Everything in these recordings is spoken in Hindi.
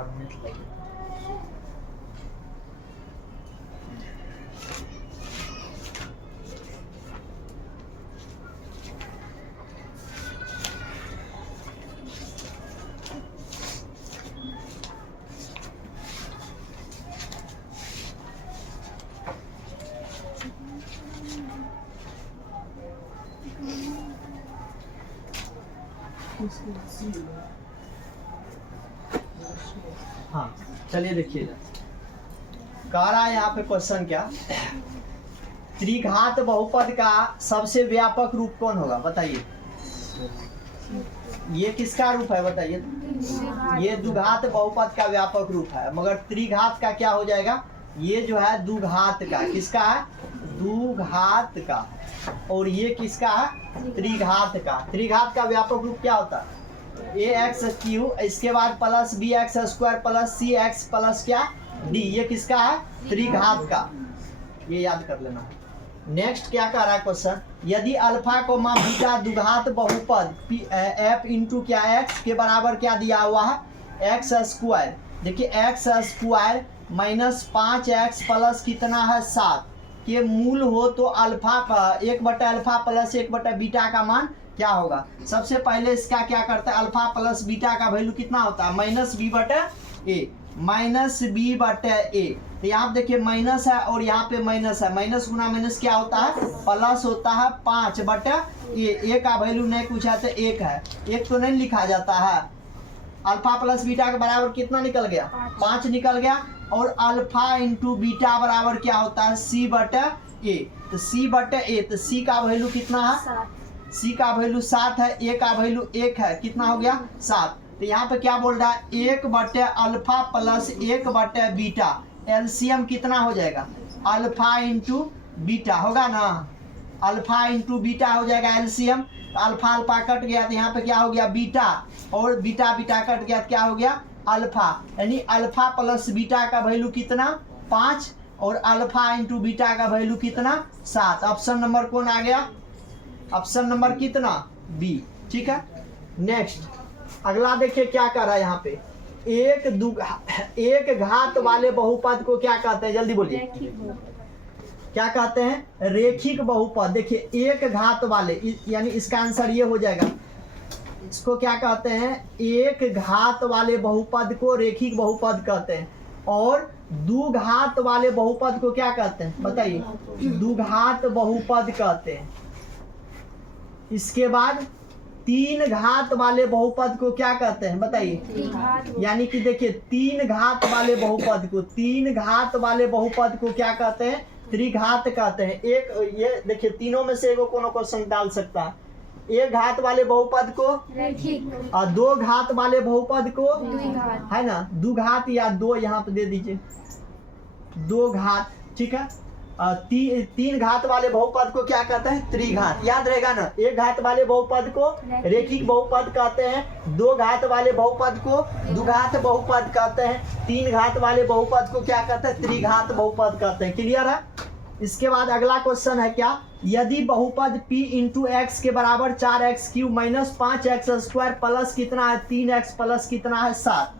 परमानेंट लगे। हाँ चलिए देखिएगा, कह रहा है यहाँ पे क्वेश्चन क्या, त्रिघात बहुपद का सबसे व्यापक रूप कौन होगा बताइए। ये किसका रूप है बताइए, ये द्विघात बहुपद का व्यापक रूप है, मगर त्रिघात का क्या हो जाएगा, ये जो है द्विघात का, किसका है, द्विघात का, और ये किसका है, त्रिघात का। त्रिघात का व्यापक रूप क्या होता है, ax³ इसके बाद plus bx² plus cx plus क्या d, ये किसका है, त्रिघात का, ये याद कर लेना। नेक्स्ट क्या कह रहा है क्वेश्चन, यदि अल्फा कोमा बीटा द्विघात बहुपद f इंटू क्या x के बराबर क्या दिया हुआ है, x²। देखिए x² माइनस 5x प्लस कितना है 7 के मूल हो तो अल्फा 1/अल्फा प्लस 1/बीटा का मान क्या होगा। सबसे पहले इसका क्या करता है, अल्फा प्लस बीटा का वैल्यू कितना होता है, -b/a, -b/a। तो यहाँ देखिए माइनस है और यहाँ पे माइनस है, माइनस गुना माइनस क्या होता है, प्लस होता है 5/a। का वैल्यू नहीं पूछा तो 1 है, 1 तो नहीं लिखा जाता है। अल्फा प्लस बीटा के बराबर कितना निकल गया, 5 निकल गया, और अल्फा इंटू बीटा बराबर क्या होता है, c/a। तो c/a, तो c का वैल्यू कितना है, c का वैल्यू 7 है, a का वैल्यू 1 है, कितना हो गया 7। तो यहाँ पे क्या बोल रहा है, 1/अल्फा प्लस 1/बीटा, एलसीएम कितना हो जाएगा, अल्फा इंटू बीटा होगा ना, अल्फा इंटू बीटा हो जाएगा एलसीएम। अल्फा अल्फा कट गया तो यहाँ पे क्या हो गया बीटा, और बीटा बीटा कट गया तो क्या हो गया अल्फा, यानी अल्फा प्लस बीटा का वैल्यू कितना 5, और अल्फा इंटू बीटा का वैल्यू कितना 7। ऑप्शन नंबर कौन आ गया, ऑप्शन नंबर कितना बी, ठीक है। नेक्स्ट अगला देखिए क्या कर रहा है यहाँ पे, एक घात वाले बहुपद को क्या कहते हैं, जल्दी बोलिए, क्या कहते हैं, रेखिक बहुपद। देखिए एक घात वाले, यानी इसका आंसर ये हो जाएगा, इसको क्या कहते हैं, एक घात वाले बहुपद को रेखिक बहुपद कहते हैं, और द्विघात वाले बहुपद को क्या कहते हैं बताइए, द्विघात बहुपद कहते हैं। इसके बाद तीन घात वाले बहुपद को क्या कहते हैं बताइए, यानी कि देखिए तीन घात वाले बहुपद को, तीन घात वाले बहुपद को क्या कहते हैं, त्रिघात कहते हैं। एक ये देखिए तीनों में से एगो कोनो क्वेश्चन डाल सकता है, एक घात वाले बहुपद को रेखिक, और दो घात वाले बहुपद को द्विघात, है ना, द्विघात या दो यहाँ पे दे दीजिए, दो घात, ठीक है। तीन घात वाले बहुपद को क्या कहते हैं, त्रिघात, याद रहेगा ना। एक घात वाले बहुपद को रेखिक बहुपद कहते हैं, दो घात वाले बहुपद को द्विघात बहुपद कहते हैं, तीन घात वाले बहुपद को क्या कहते हैं, त्रिघात बहुपद कहते हैं। क्लियर है। इसके बाद अगला क्वेश्चन है क्या, यदि बहुपद p इंटू एक्स के बराबर 4x³ माइनस 5x² प्लस कितना है 3x प्लस कितना है 7,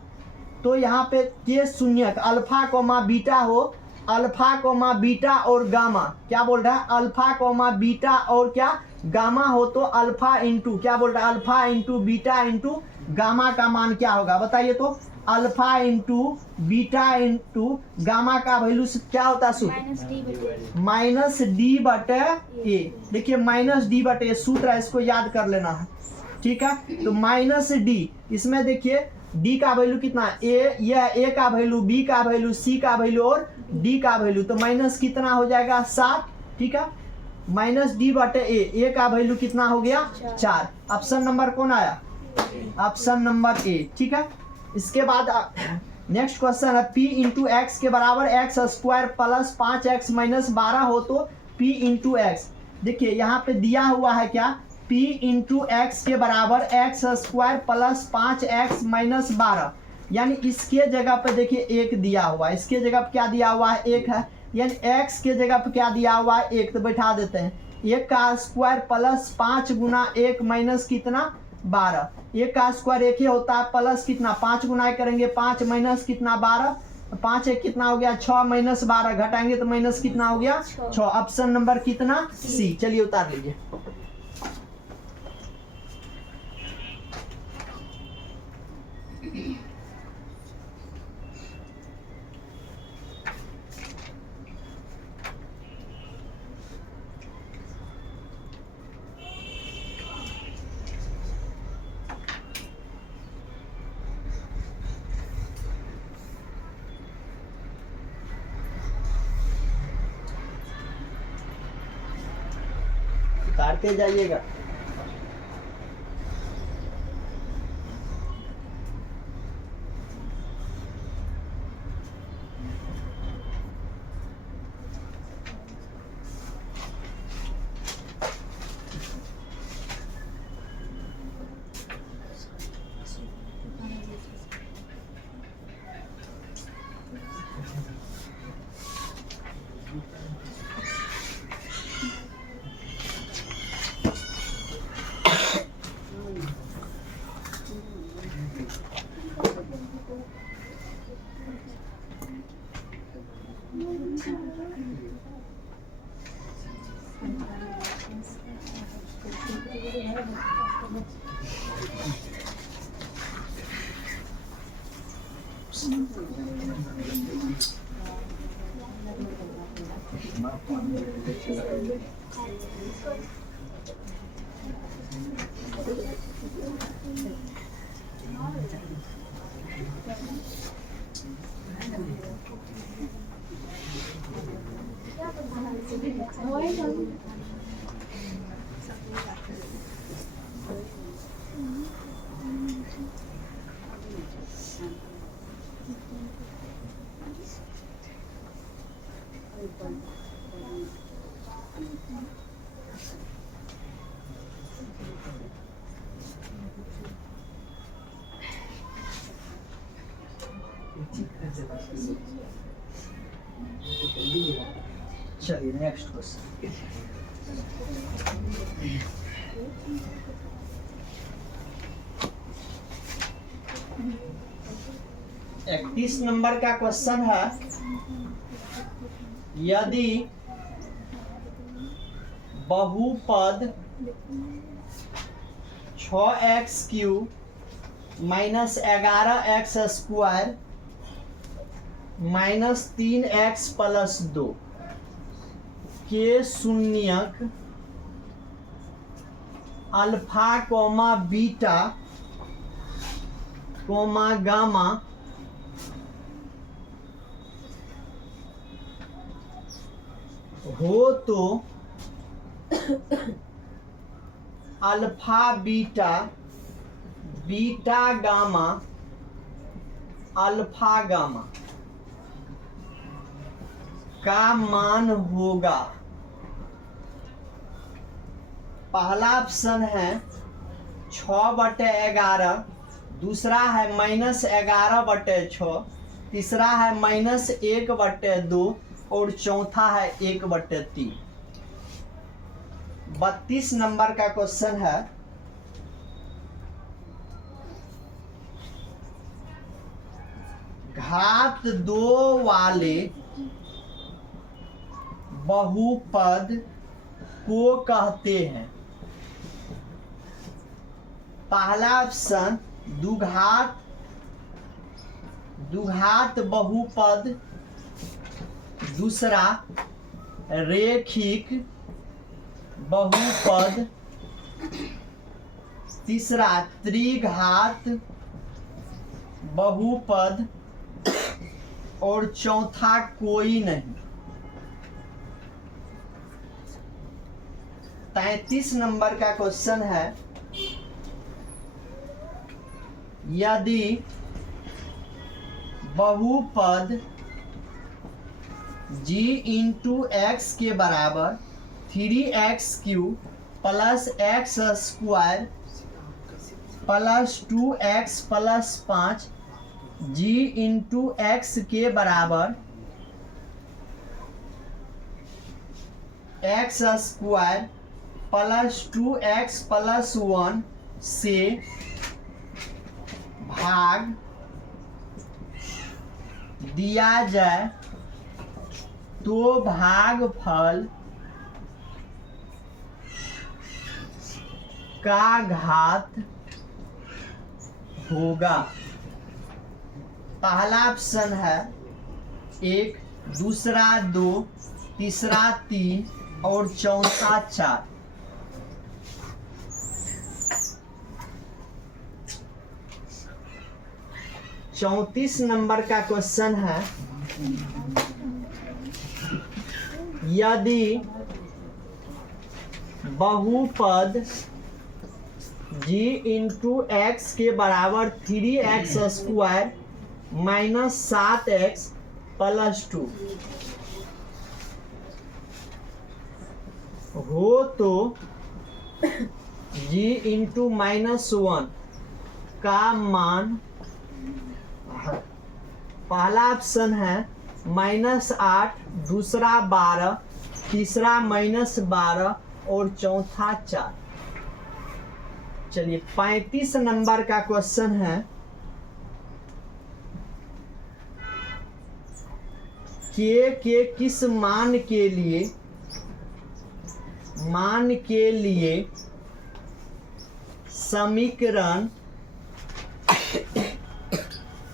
तो यहाँ पे के शून्यक अल्फा कोमा बीटा हो, अल्फा कोमा बीटा और गामा, क्या बोल रहा है, अल्फा कोमा बीटा और क्या गामा हो, तो अल्फा इंटू क्या बोल रहा है, alpha into beta into gamma का मान क्या होगा बताइए। तो alpha into beta into gamma का वैल्यू क्या होता है, सूत्र -d/a। देखिए -d/a सूत्र है, इसको याद कर लेना है, ठीक है। तो -d, इसमें देखिए d का वैल्यू कितना है, a का वैल्यू, b का वैल्यू, c का वैल्यू और d का वैल्यू, तो माइनस कितना हो जाएगा 7, ठीक है। -d/a, का वैल्यू कितना हो गया 4। ऑप्शन नंबर कौन आया, ऑप्शन नंबर ए, ठीक है। इसके बाद नेक्स्ट क्वेश्चन है, p इंटू एक्स के बराबर x² प्लस 5x माइनस 12 हो तो p इंटू एक्स। देखिए यहाँ पे दिया हुआ है क्या, p इंटू एक्स के बराबर x² प्लस 5x माइनस 12, यानी इसके जगह पे देखिए 1 दिया हुआ है, इसके जगह पे क्या दिया हुआ है 1 है, यानी x के जगह पे क्या दिया हुआ है 1, तो बैठा देते हैं 1 का स्क्वायर प्लस 5 गुना 1 माइनस कितना 12। एक का स्क्वायर एक ही होता है, प्लस कितना 5 गुना करेंगे 5 माइनस कितना 12, 5 एक कितना हो गया 6 माइनस 12 घटाएंगे तो माइनस कितना हो गया 6। ऑप्शन नंबर कितना सी। चलिए उतार लीजिए। उतारते जाइएगा। चलिए नेक्स्ट क्वेश्चन। इकतीस नंबर का क्वेश्चन है, यदि बहुपद 6x³ minus 11x square minus 3x plus 2 के शून्यक alpha comma beta comma gamma हो तो alpha beta beta gamma alpha gamma का मान होगा। पहला ऑप्शन है 6/11, दूसरा है -11/6, तीसरा है -1/2 और चौथा है 1/3। 32 नंबर का क्वेश्चन है, घात 2 वाले बहुपद को कहते हैं। पहला ऑप्शन द्विघात बहुपद, दूसरा रेखिक बहुपद, तीसरा त्रिघात बहुपद और चौथा कोई नहीं। 33 नंबर का क्वेश्चन है, यदि बहुपद g इंटू एक्स के बराबर 3x³ plus x square plus 2x plus 5 g into x के बराबर x square plus 2x plus 1 से भाग दिया जाए तो भागफल का घात होगा। पहला ऑप्शन है 1, दूसरा 2, तीसरा 3 और चौथा 4। चौंतीस नंबर का क्वेश्चन है, यदि बहुपद g इंटू एक्स के बराबर 3x² माइनस 7x प्लस 2 हो तो g इंटू -1 का मान, पहला ऑप्शन है -8, दूसरा 12, तीसरा -12 और चौथा 4। चलिए 35 नंबर का क्वेश्चन है, के किस मान के लिए समीकरण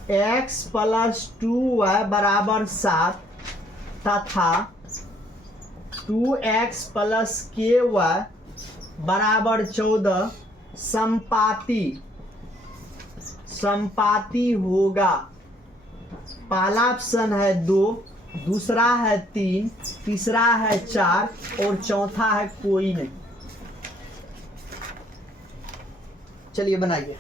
x + 2y = 7 तथा 2x + ky = 14 संपाती होगा। पहला ऑप्शन है 2, दूसरा है 3, तीसरा है 4 और चौथा है कोई नहीं। चलिए बनाइए।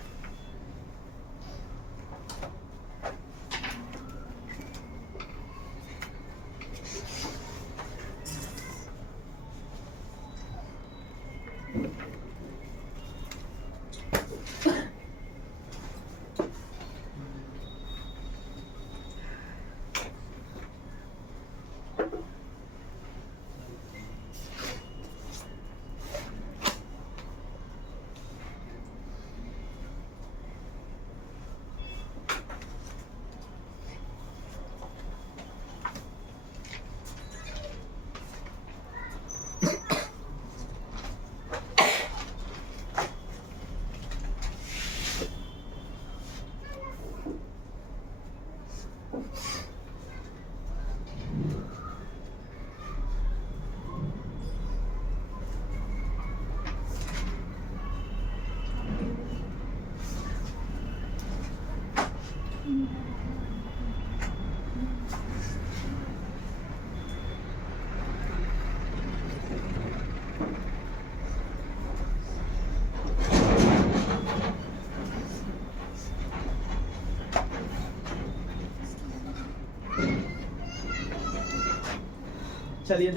चलिए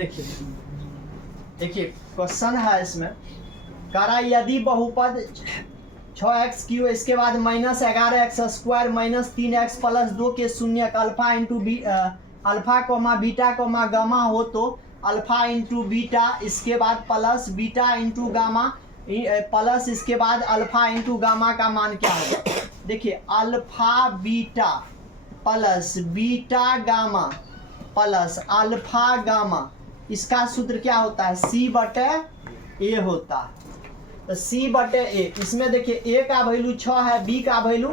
देखिए क्वेश्चन है इसमें, कह रहा यदि बहुपद 6x³ इसके बाद -11x² - 3x + 2 के शून्यक alpha into alpha comma beta comma gamma हो तो अल्फा इंटू बीटा इसके बाद plus beta into gamma plus इसके बाद अल्फा इंटू गामा का मान क्या होगा। देखिए alpha beta plus beta gamma plus alpha gamma, इसका सूत्र क्या होता है, C/A होता है। तो C/A, इसमें देखिए A का वैल्यू 6 है, B का वैल्यू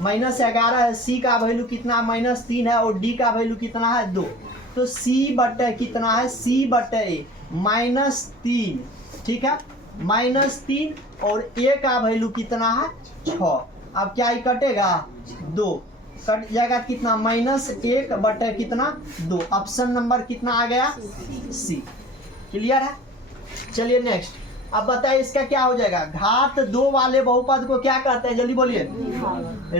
-11 है, C का वैल्यू कितना -3 है और D का वैल्यू कितना है 2। तो C/A कितना है, C/A -3, ठीक है, -3 और A का वैल्यू कितना है 6। अब क्या ही कटेगा, 2 कट जाएगा, कितना -1/, कितना 2। ऑप्शन नंबर कितना आ गया, C। क्लियर है। चलिए नेक्स्ट, अब बताइए इसका क्या हो जाएगा। घात 2 वाले बहुपद को क्या कहते हैं, जल्दी बोलिए।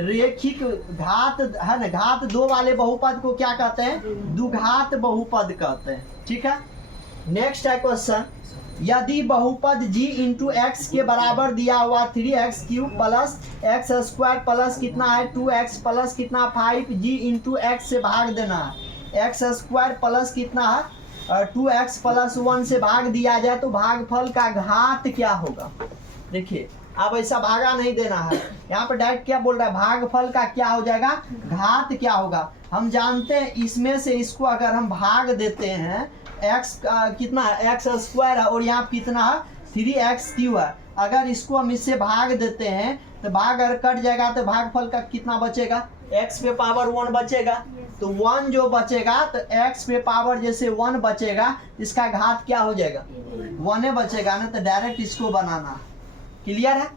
रेखिक घात है ना, घात 2 वाले बहुपद को क्या कहते हैं, द्विघात बहुपद कहते हैं, ठीक है। नेक्स्ट है क्वेश्चन, यदि बहुपद g इंटू एक्स के बराबर दिया हुआ 3x³ प्लस x² प्लस कितना है 2x प्लस कितना 5g इंटू एक्स से भाग देना है, x² प्लस कितना है 2x + 1 से भाग दिया जाए तो भागफल का घात क्या होगा। देखिए अब ऐसा भागा नहीं देना है, यहाँ पर डायरेक्ट क्या बोल रहा है, भागफल का क्या हो जाएगा, घात क्या होगा। हम जानते हैं इसमें से इसको अगर हम भाग देते हैं, x कितना है, x² है और यहाँ कितना है 3x³ है। अगर इसको हम इससे भाग देते हैं तो भाग अगर कट जाएगा तो भागफल का कितना बचेगा, x पे पावर 1 बचेगा। तो 1 जो बचेगा तो x पे पावर जैसे 1 बचेगा, इसका घात क्या हो जाएगा, 1 बचेगा ना। तो डायरेक्ट इसको बनाना, क्लियर है।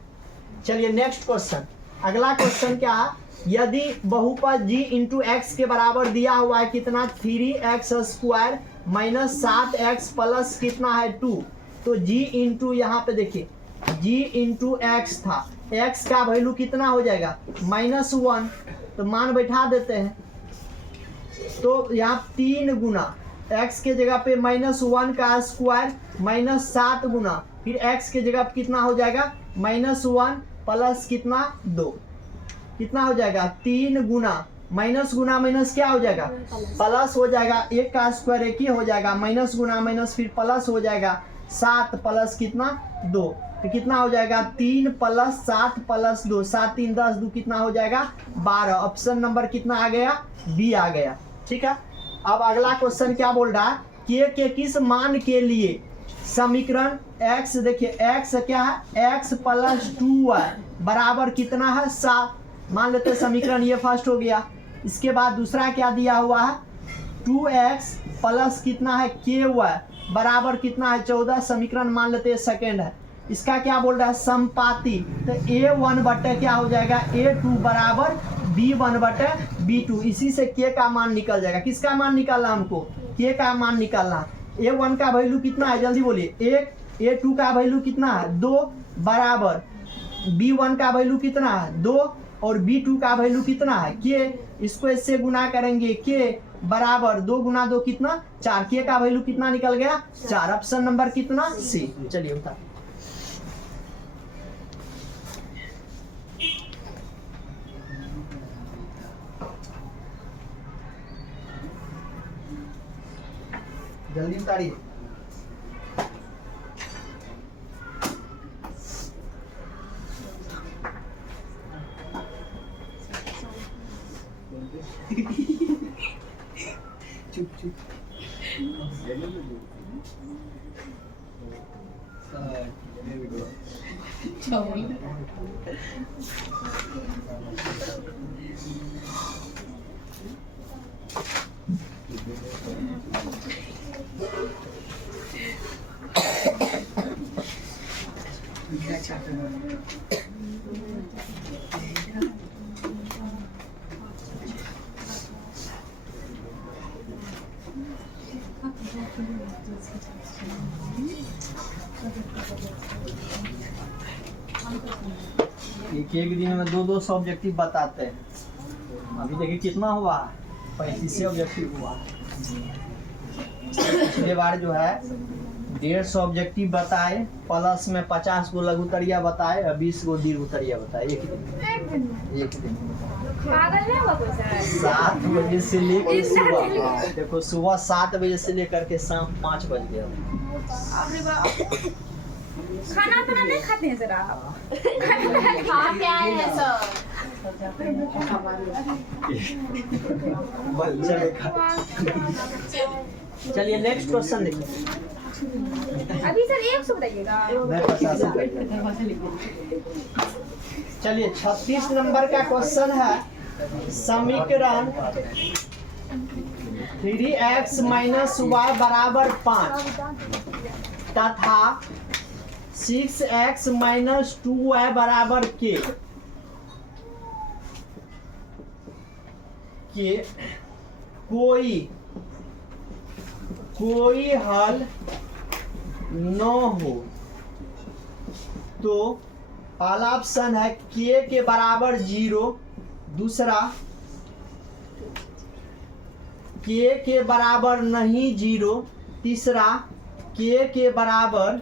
चलिए नेक्स्ट क्वेश्चन, अगला क्वेश्चन क्या है, यदि बहुपद g × x के बराबर दिया हुआ है कितना 3x² - 7x प्लस कितना है 2, तो g इंटू यहाँ पे देखिए g × x था, x का वैल्यू कितना हो जाएगा -1, तो मान बैठा देते हैं। तो यहाँ 3 गुना x के जगह पे -1 का स्क्वायर -7 गुना, फिर x के जगह कितना हो जाएगा -1 प्लस कितना 2, कितना हो जाएगा 3 गुना, माइनस गुना माइनस क्या हो जाएगा प्लस हो जाएगा, 1 का स्क्वायर 1 ही हो जाएगा, माइनस गुना माइनस फिर प्लस हो जाएगा, 7 प्लस कितना 2, तो कितना हो जाएगा 3 + 7 + 2, 7 3 10 2 कितना हो जाएगा 12। ऑप्शन नंबर कितना आ गया, बी आ गया। ठीक है, अब अगला क्वेश्चन क्या बोल रहा है, के किस मान के लिए समीकरण x, देखिए x क्या है, x + 2y बराबर कितना है 7, मान लेते हैं समीकरण ये फर्स्ट हो गया। इसके बाद दूसरा क्या दिया हुआ है 2x प्लस कितना है ky बराबर कितना है 14, समीकरण मान लेते हैं सेकेंड है। इसका क्या बोल रहा है समपाती, तो a1 बटे क्या हो जाएगा a2 बराबर b1 बटे b2, इसी से k का मान निकल जाएगा। किसका मान निकालना हमको, k का मान निकालना। a1 का वैल्यू कितना है जल्दी बोलिए 1, a2 का वैल्यू कितना है 2 बराबर b1 का वैल्यू कितना है 2 और b2 का वैल्यू कितना है k, इसको इससे गुना करेंगे k बराबर 2 गुना 2 कितना 4, k का वैल्यू कितना निकल गया 4। ऑप्शन नंबर कितना सी। चलिए उतार, जल्दी उतारिए। चुप चुप एक दिन में 2 ऑब्जेक्टिव बताते हैं। अभी देखिए कितना हुआ 35 ऑब्जेक्टिव हुआ। पिछले बार जो है 150 ऑब्जेक्टिव बताए, प्लस में 50 गो लघुत्तरीय बताए और 20 गो दीर्घोत्तरीय बताए एक दिन। 7 बजे से लेकर सुबह, देखो सुबह 7 बजे से लेकर के शाम 5 बज गया। खाना तो नहीं खाते हैं जरा, खा क्या है सर। चलिए नेक्स्ट क्वेश्चन देखिए। अभी सर 100 बताइएगा। मैं 50 चलिए 36 नंबर का क्वेश्चन है, समीकरण 3x - y बराबर 5 तथा 6x - 2y बराबर के कोई हल न हो तो पहला ऑप्शन है k के बराबर 0, दूसरा k के बराबर नहीं 0, तीसरा k के बराबर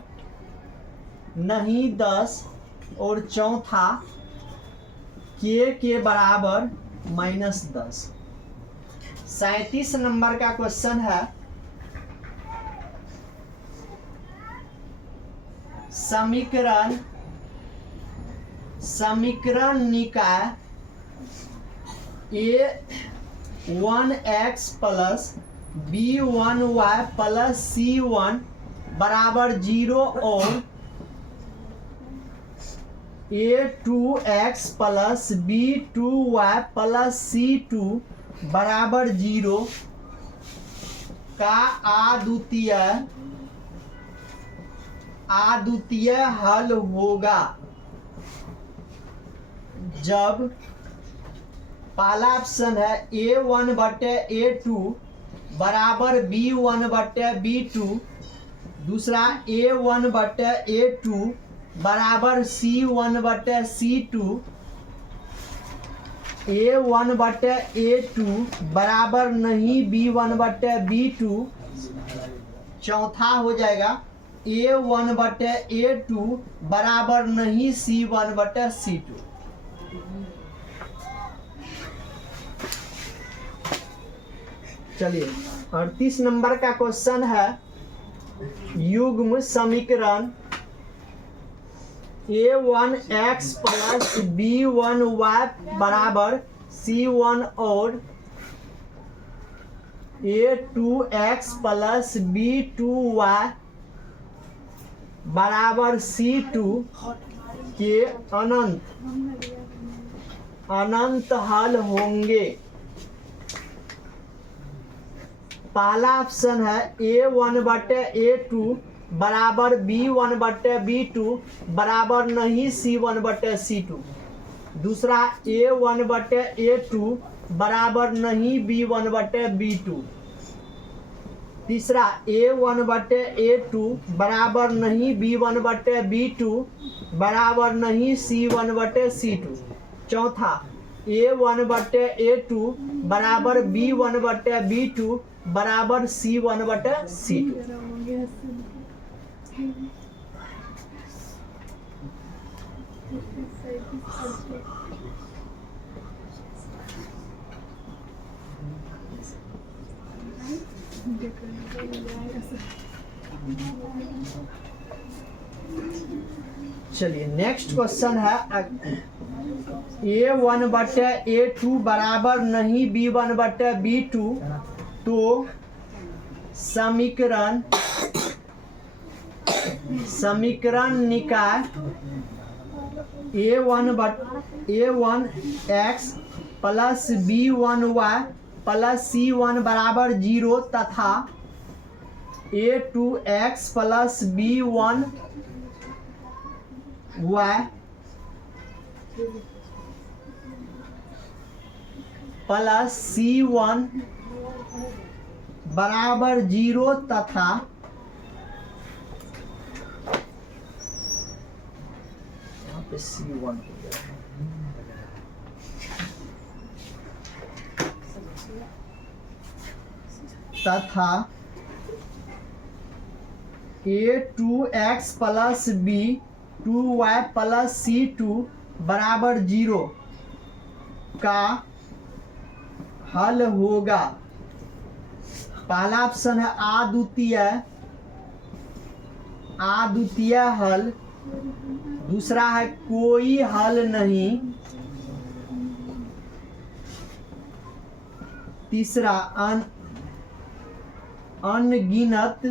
नहीं 10 और चौथा k के बराबर -10। 37 नंबर का क्वेश्चन है, समीकरण निकाय a1x plus b1y plus c1 बराबर 0 और a2x plus b2y plus c2 बराबर 0 का अद्वितीय हल होगा जब पहला ऑप्शन है a1/a2 बराबर b1/b2, दूसरा a1/a2 बराबर c1/c2, a1/a2 बराबर नहीं b1/b2, चौथा हो जाएगा a1/a2 बराबर नहीं c1/c2। चलिए 38 नंबर का क्वेश्चन है युग्म समीकरण a1x प्लस b1y बराबर c1 और a2x प्लस b2y बराबर c2 के अनंत हल होंगे। पहला ऑप्शन है a1/a2 बराबर b1/b2 बराबर नहीं c1/c2, दूसरा a1/a2 बराबर नहीं b1/b2, तीसरा a1/a2 बराबर नहीं b1/b2 बराबर नहीं c1/c2, चौथा a1/a2 बराबर b1/b2 बराबर c1/c2। चलिए नेक्स्ट क्वेश्चन है a1/a2 बराबर नहीं b1/b2, तो समीकरण निकाय a1x plus b1y plus c1 बराबर 0 तथा a2x plus b1y plus c1 बराबर 0 तथा यहाँ पे c1 तथा a2x plus b2y plus c2 बराबर 0 का हल होगा। पहला ऑप्शन है अद्वितीय हल, दूसरा है कोई हल नहीं, तीसरा अनगिनत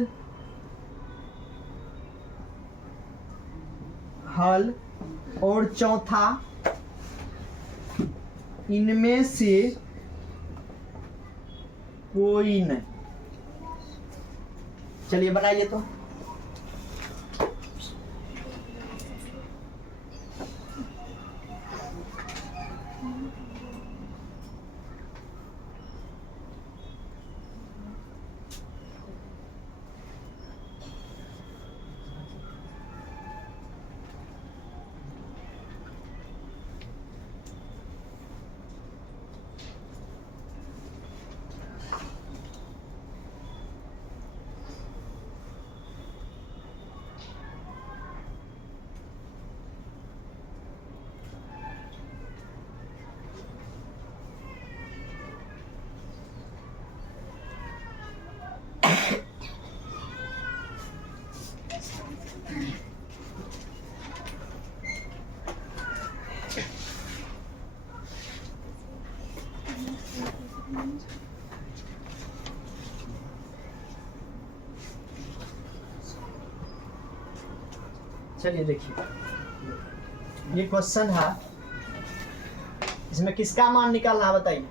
हल और चौथा इनमें से कोई नहीं। चलिए बनाइए तो। चलिए देखिए, ये क्वेश्चन है, इसमें किसका मान निकालना है बताइए।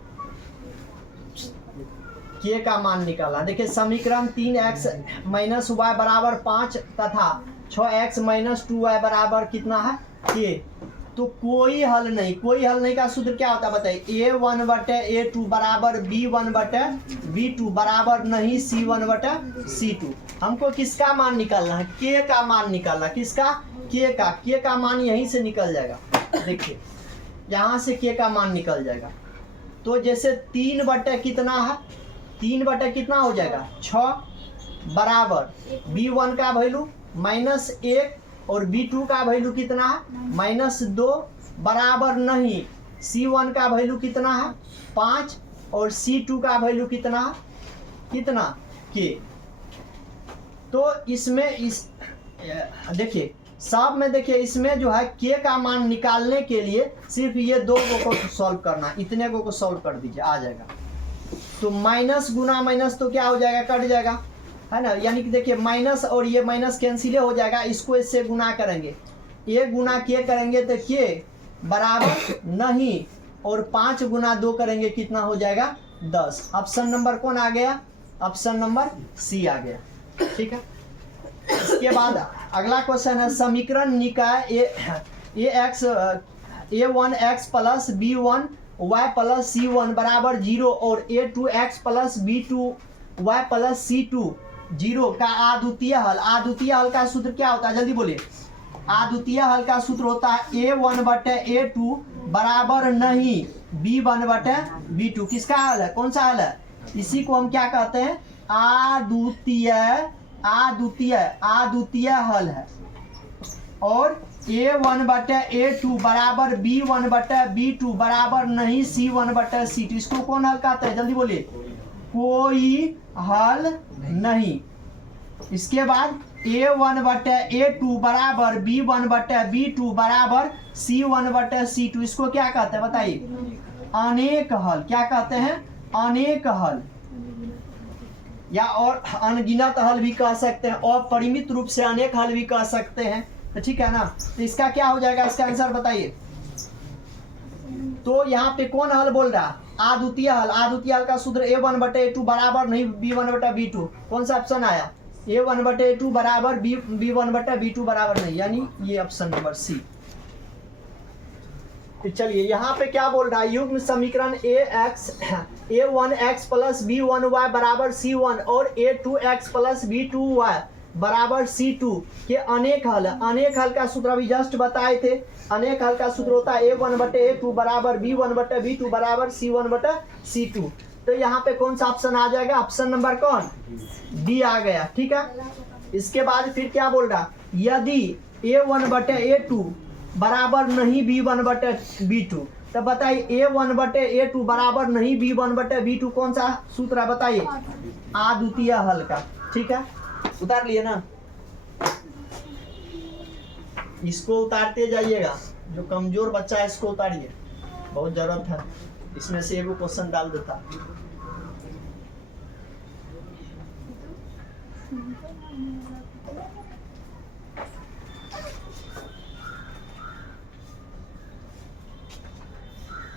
के का मान निकालना। देखिए समीकरण 3x माइनस वाई बराबर 5 तथा 6x माइनस 2y बराबर कितना है के। तो कोई हल नहीं का सूत्र क्या होता है बताइए। a1/a2 बराबर b1/b2 बराबर नहीं c1/c2। हमको किसका मान निकालना है, के का मान निकालना। किसका, के का मान यहीं से निकल जाएगा। देखिए यहाँ से के का मान निकल जाएगा। तो जैसे 3/, कितना है 3/, कितना हो जाएगा 6 बराबर b1 का वैल्यू -1 और b2 का वैल्यू कितना है -2 बराबर नहीं c1 का वैल्यू कितना है 5 और c2 का वैल्यू कितना है के। तो इसमें देखिए सब में देखिए इसमें जो है के का मान निकालने के लिए सिर्फ ये दो को सॉल्व करना, इतने को सॉल्व कर दीजिए आ जाएगा। तो माइनस गुना माइनस तो क्या हो जाएगा, कट जाएगा, है ना। यानी कि देखिए माइनस और ये माइनस कैंसिल हो जाएगा, इसको इससे गुना करेंगे, ये गुना के करेंगे तो के बराबर नहीं और 5 गुना 2 करेंगे कितना हो जाएगा 10। ऑप्शन नंबर कौन आ गया, ऑप्शन नंबर सी आ गया। ठीक है, इसके बाद अगला क्वेश्चन है समीकरण निकाय a1x plus b1y plus c1 बराबर 0 और a2x plus b2y plus c2 0 का अद्वितीय हल। अद्वितीय हल का सूत्र क्या होता है, जल्दी बोलिए। अद्वितीय हल का सूत्र होता है a1/a2 बराबर नहीं b1/b2। किसका हल है, कौन सा हल है, इसी को हम क्या कहते हैं, अद्वितीय हल है। और a1/a2 बराबर b1/b2 बराबर नहीं c1/c2। इसको कौन हल कहते हैं, जल्दी बोलिए, कोई हल नहीं। इसके बाद a1/a2 बराबर b1/b2 बराबर c1/c2। इसको क्या कहते हैं बताइए, अनेक हल। क्या कहते हैं, अनेक हल या और अनगिनत हल भी कह सकते हैं और परिमित रूप से अनेक हल भी कह सकते हैं। तो ठीक है ना। तो इसका क्या हो जाएगा, इसका आंसर बताइए। तो यहाँ पे कौन हल बोल रहा है, अद्वितीय हल। अद्वितीय हल का सूत्र a1/a2 बराबर नहीं b1/b2। कौन सा ऑप्शन आया, a1/a2 बराबर b1/b2 बराबर नहीं, यानी ये ऑप्शन नंबर सी। चलिए यहाँ पे क्या बोल रहा है, युग्म समीकरण a1x प्लस b1y बराबर c1 और a2x प्लस b2y बराबर c2 के अनेक हल। अनेक हल का सूत्र अभी जस्ट बताए थे। अनेक हल का सूत्र होता है a1/a2 बराबर b1/b2 बराबर c1/c2। तो यहाँ पे कौन सा ऑप्शन आ जाएगा, ऑप्शन नंबर कौन, डी आ गया। ठीक है, इसके बाद फिर क्या बोल रहा, यदि a1/a2 बराबर नहीं b1/b2 तो बताइए a1/a2 बराबर नहीं b1/b2 कौन सा सूत्र है बताइए, अद्वितीय हल का। ठीक है, उतार लिए ना, इसको उतारते जाइएगा। जो कमजोर बच्चा है इसको उतारिए, बहुत जरूरत है, इसमें से एगो क्वेश्चन डाल देता।